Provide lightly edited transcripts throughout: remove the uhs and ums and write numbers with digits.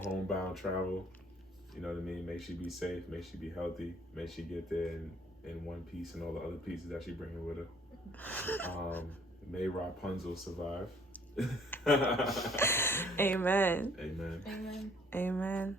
homebound travel. You know what I mean? Make she be safe, make she be healthy, make she get there in one piece and all the other pieces that she bringing with her. May Rapunzel survive. Amen. Amen. Amen. Amen.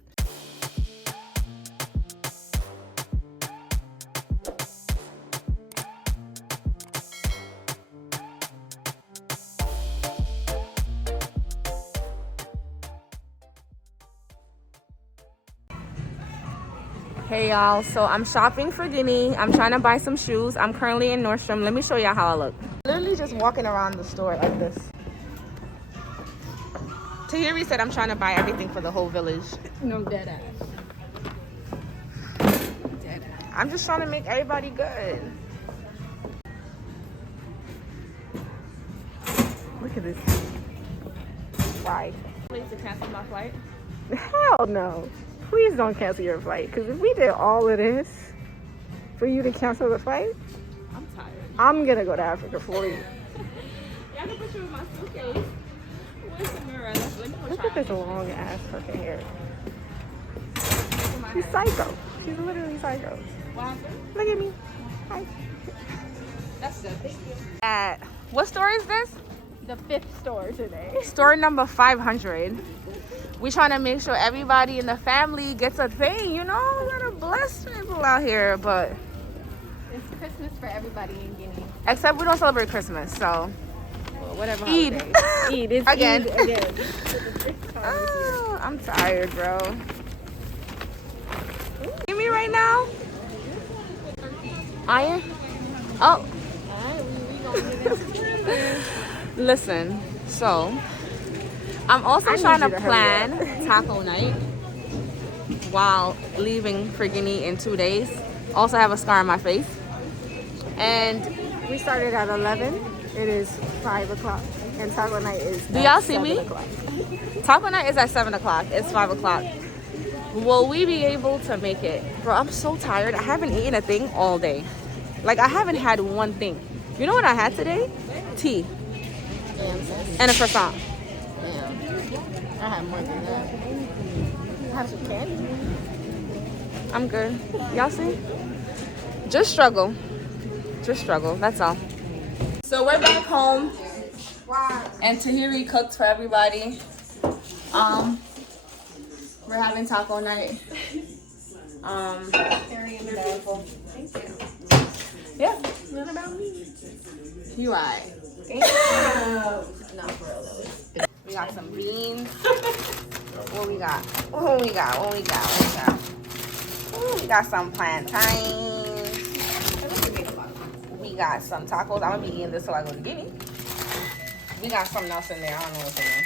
Hey y'all, so I'm shopping for Guinea. I'm trying to buy some shoes. I'm currently in Nordstrom. Let me show y'all how I look. Literally just walking around the store like this. Tahiri said I'm trying to buy everything for the whole village. No, dead ass. Dead ass. I'm just trying to make everybody good. Look at this. Why? Please to cancel my flight? Hell no. Please don't cancel your flight. Because if we did all of this for you to cancel the flight, I'm tired. I'm going to go to Africa for you. Yeah, I can put you in my suitcase. Where's the mirror? Look at this long ass fucking hair. She's psycho. She's literally psycho. Look at me. Hi. That's good. Thank you. What store is this? The 5th store today. Store number 500. We trying to make sure everybody in the family gets a thing, you know? We gotta bless people out here, but It's Christmas for everybody in Guinea. except we don't celebrate Christmas, so Well, whatever Eid. holiday. Eid. It's Again. Eid again. For the 5th time this year. Oh, I'm tired, bro. See me right now? Iron? Oh. Alright, we gonna get into Listen, so I'm also trying to plan taco night while leaving for Guinea in 2 days. Also have a scar on my face. And We started at 11. It is 5 o'clock. And taco night is do at y'all see 7 me? o'clock. Taco night is at 7 o'clock. It's 5 o'clock. Will we be able to make it? Bro, I'm so tired. I haven't eaten a thing all day. Like, I haven't had one thing. You know what I had today? Tea Damn, sis. and a croissant. Damn. I have more than that. Have some candy. I'm good. Y'all see? Just struggle. Just struggle. That's all. So we're back home. And Tahiri cooked for everybody. We're having taco night. Very enjoyable. Thank you. Yeah. Not about me. You right. Thank you. Not for real though. We got some beans. What we got? What we got? What we got? What we got? Ooh, we got some plantains. We got some tacos. I'm gonna be eating this till I go to Guinea. We got something else in there. I don't know what's in there.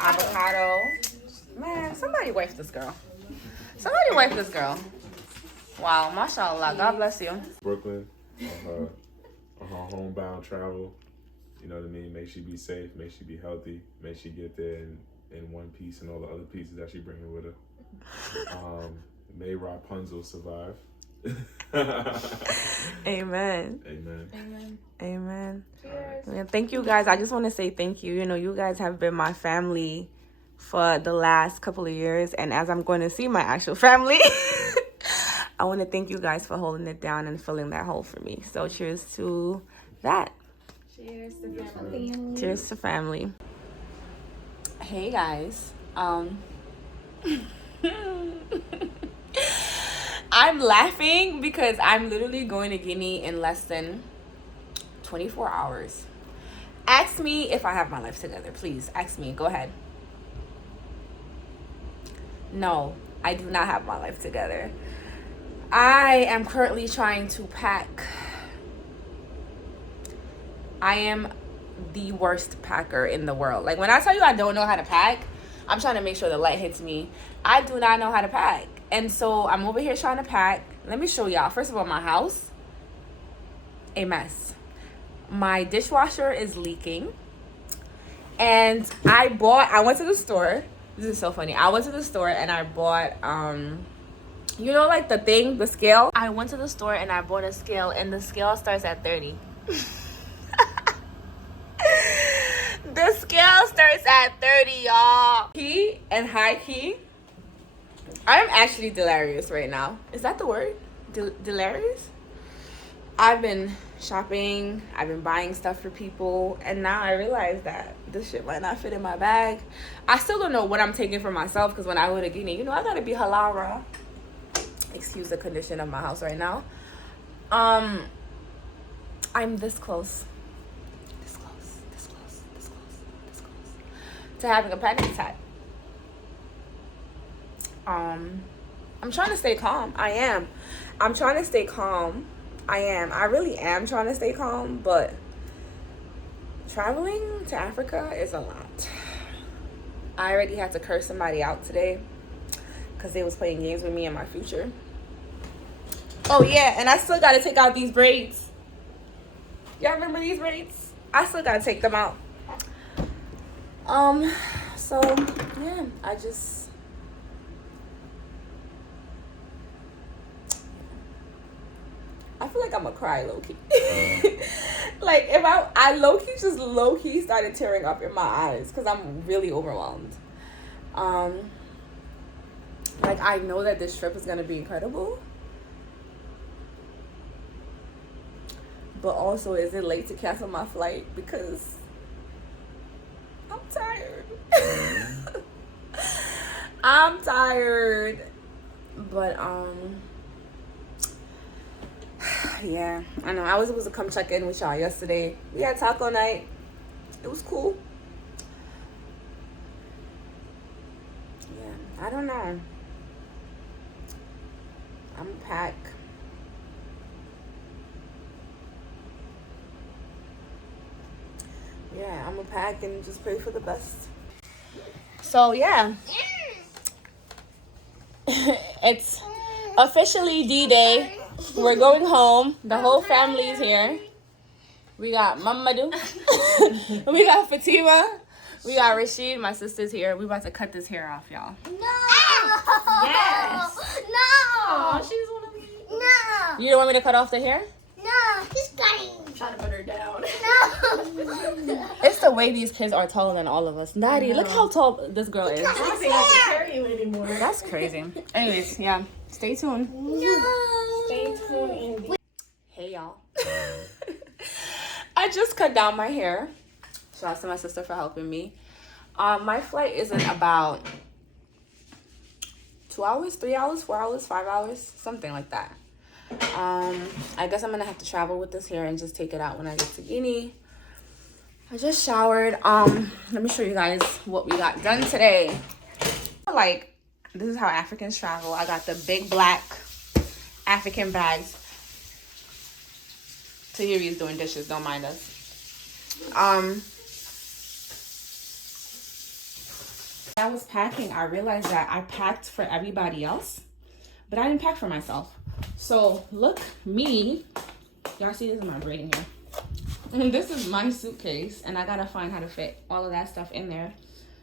Avocado. Man, somebody wife this girl. Somebody wife this girl. Wow, mashallah. God bless you. Brooklyn on her homebound travel. You know what I mean? Make she be safe, make she be healthy, make she get there in one piece and all the other pieces that she bringing with her. May Rapunzel survive. Amen. Amen. Amen. Amen. Cheers. Man, thank you guys. I just want to say thank you. You know, you guys have been my family for the last couple of years. And as I'm going to see my actual family, I want to thank you guys for holding it down and filling that hole for me. So cheers to that. Cheers to family. Cheers to family. Hey guys. I'm laughing because I'm literally going to Guinea in less than 24 hours. Ask me if I have my life together. Please, ask me. Go ahead. No, I do not have my life together. I am currently trying to pack. I am the worst packer in the world. Like, when I tell you I don't know how to pack, I'm trying to make sure the light hits me. I do not know how to pack. And so I'm over here trying to pack. Let me show y'all. First of all, my house, a mess. My dishwasher is leaking. And I went to the store. This is so funny. I went to the store and I bought, you know, like the scale? I went to the store and I bought a scale, and the scale starts at 30. The scale starts at 30, y'all. And high key, I am actually delirious right now. Is that the word? Delirious? I've been shopping, I've been buying stuff for people, and now I realize that this shit might not fit in my bag. I still don't know what I'm taking for myself, because when I go to Guinea, you know, I gotta be halal raw. Excuse the condition of my house right now. I'm this close to having a panic attack. I'm trying to stay calm. I'm trying to stay calm. I really am trying to stay calm, but traveling to Africa is a lot. I already had to curse somebody out today because they was playing games with me and my future. Oh yeah, and I still gotta take out these braids. Y'all remember these braids? I still gotta take them out. So yeah, I feel like I'm gonna cry low-key. Like, if I low-key started tearing up in my eyes because I'm really overwhelmed. Like, I know that this trip is gonna be incredible. But also, is it late to cancel my flight? Because I'm tired. I'm tired. But, yeah, I know. I was supposed to come check in with y'all yesterday. We had taco night. It was cool. Yeah, I don't know. I'm pack. Yeah, I'm gonna pack and just pray for the best. So yeah, it's officially D-Day. We're going home. The whole family's here. We got Mamadou. We got Fatima. We got Rashid. My sister's here. We about to cut this hair off, y'all. No. Yes. No. Oh, she's one of me. No. You don't want me to cut off the hair? No. He's cutting. Trying to put her down. No. It's the way these kids are taller than all of us. Daddy, look how tall this girl is. I don't think I can carry you anymore. That's crazy. Anyways, yeah. Stay tuned. No. Stay tuned, Andy. Hey, y'all. I just cut down my hair. Shout out to my sister for helping me. My flight is in about 2 hours, 3 hours, 4 hours, 5 hours, something like that. I guess I'm gonna have to travel with this hair and just take it out when I get to Guinea. I just showered. Let me show you guys what we got done today. Like, this is how Africans travel. I got the big black African bags. Tahiri's doing dishes, don't mind us. I was packing, I realized that I packed for everybody else, but I didn't pack for myself. So look, me, y'all see this is my braid in here. And this is my suitcase, and I gotta find how to fit all of that stuff in there.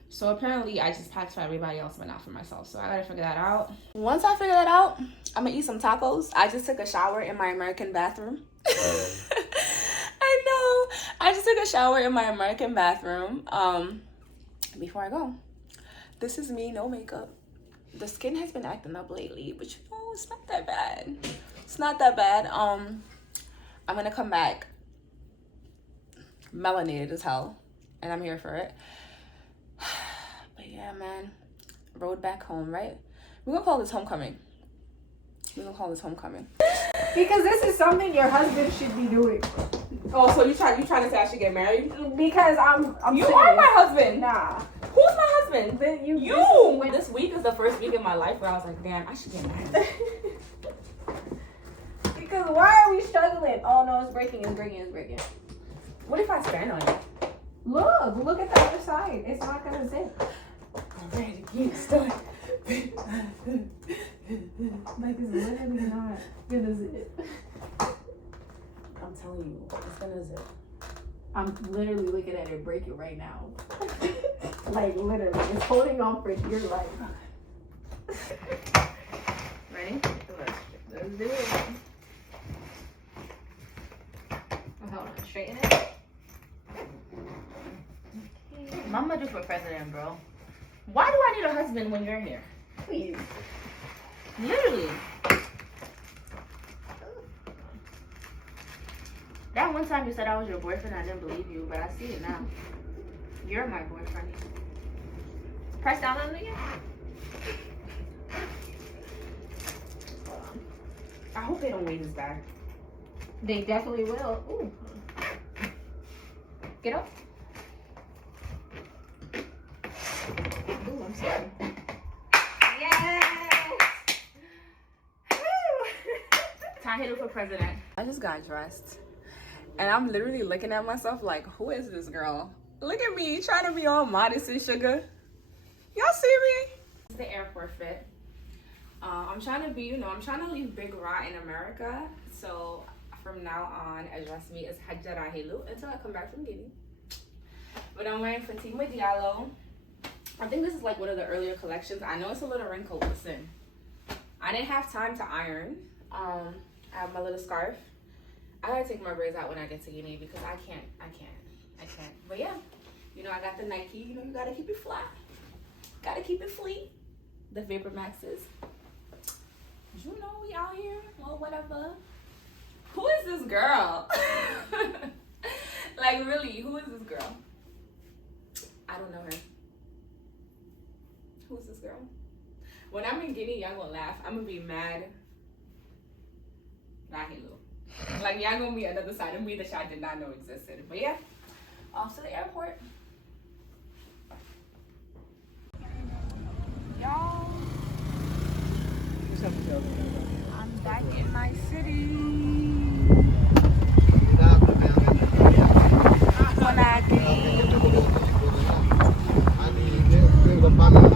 So apparently I just packed for everybody else, but not for myself. So I gotta figure that out. Once I figure that out, I'm gonna eat some tacos. I just took a shower in my American bathroom. I know. I just took a shower in my American bathroom before I go. This is me, no makeup. The skin has been acting up lately, but you know, it's not that bad. It's not that bad. I'm gonna come back melanated as hell, and I'm here for it. But yeah, man, road back home, right? We're gonna call this homecoming. We're gonna call this homecoming. Because this is something your husband should be doing. Oh, so you trying to say I should get married? Because I'm You serious. are my husband. Nah. Who's my husband? Then you. This week is the first week in my life where I was like, damn, I should get married. Because why are we struggling? Oh no, it's breaking. What if I stand on it? Look at the other side. It's not gonna zip. I'm ready to get started. Like it's literally not gonna zip. I'm telling you, it's gonna zip. I'm literally looking at it break it right now. Like literally, it's holding on for dear life. Ready? Let's do it. Hold on, straighten it. Mama do for president, bro. Why do I need a husband when you're here? Please. Literally. That one time you said I was your boyfriend, I didn't believe you, but I see it now. You're my boyfriend. Press down on it again. I hope they don't raise his back. They definitely will. Ooh. Get up. Ooh, I'm sorry. Yes! Tahiti for president. I just got dressed. And I'm literally looking at myself like, who is this girl? Look at me trying to be all modest and sugar. Y'all see me? It's the airport fit. I'm trying to be, I'm trying to leave Big Ra in America. So from now on, address me as Hajjarahilu until I come back from Guinea. But I'm wearing Fatima Diallo. I think this is like one of the earlier collections. I know it's a little wrinkled. Listen, I didn't have time to iron. I have my little scarf. I gotta take my braids out when I get to Guinea because I can't. But yeah, I got the Nike. You gotta keep it flat. Gotta keep it fleet. The Vapor Maxes. We out here or whatever. Who is this girl? Like really, who is this girl? I don't know her. Who is this girl? When I'm in Guinea, y'all gonna laugh. I'm gonna be mad. Like y'all gonna be another side of me that y'all did not know existed. But yeah, off to the airport. Y'all, I'm back in my city. Panick.